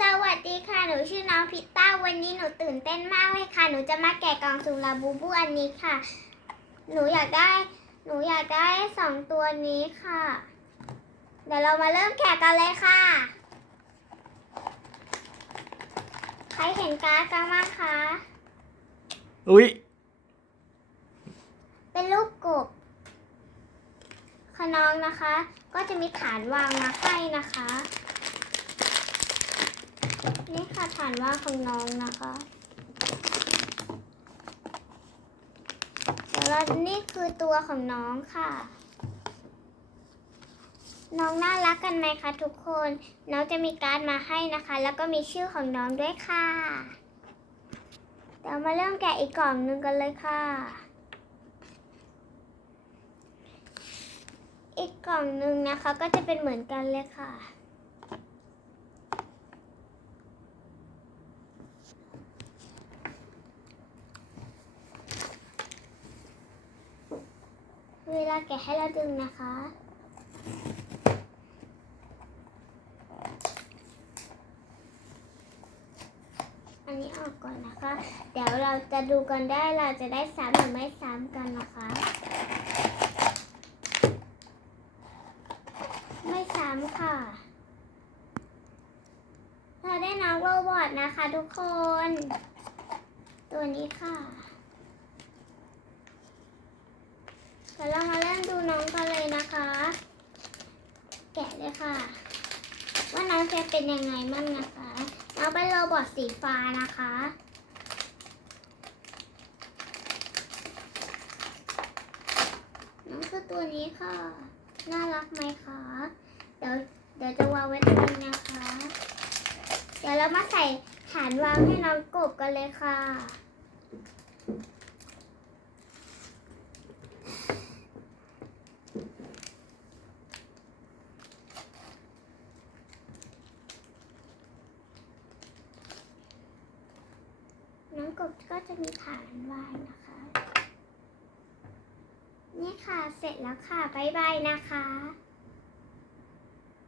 สวัสดีค่ะ หนูชื่อน้องพิตต้า วันนี้หนูตื่นเต้นมากเลยค่ะ หนูจะมาแกะกล่องสุ่มลาบูบูอันนี้ค่ะ หนูอยากได้ หนูอยากได้สองตัวนี้ค่ะ เดี๋ยวเรามาเริ่มแกะกันเลยค่ะ ใครเห็นการ์ดกันบ้างคะ อุ้ยเป็นรูปกบขนองนะคะ ก็จะมีฐานวางมาให้นะคะ นี่ค่ะ ฐานว่าของน้องนะคะแล้วนี่คือตัวของน้องค่ะ น้องน่ารักกันไหมคะทุกคน น้องจะมีการ์ดมาให้นะคะ แล้วก็มีชื่อของน้องด้วยค่ะ เดี๋ยวมาเริ่มแกะอีกกล่องหนึ่งกันเลยค่ะ อีกกล่องหนึ่งนะคะก็จะเป็นเหมือนกันเลยค่ะ เวลาแกะให้เราดึงนะคะ อันนี้ออกก่อนนะคะ เดี๋ยวเราจะดูกันได้เราจะได้ซ้ำหรือไม่ซ้ำกันนะคะ ไม่ซ้ำค่ะ เราได้น้องโรบอทนะคะทุกคน ตัวนี้ค่ะ เดี๋ยวเรามาเริ่มดูน้องกันเลยนะคะ แกะเลยค่ะ ว่าน้องจะเป็นยังไงมั่งนะคะน้องเป็นโรบอทสีฟ้านะคะน้องคือตัวนี้ค่ะ น่ารักไหมคะเดี๋ยวเดี๋ยวจะวางไว้ตรงนี้นะคะ เดี๋ยวเรามาใส่ฐานวางให้น้องกบกันเลยค่ะ กบก็จะมีฐานวางนะคะ นี่ค่ะ เสร็จแล้วค่ะ บ๊ายบายนะคะ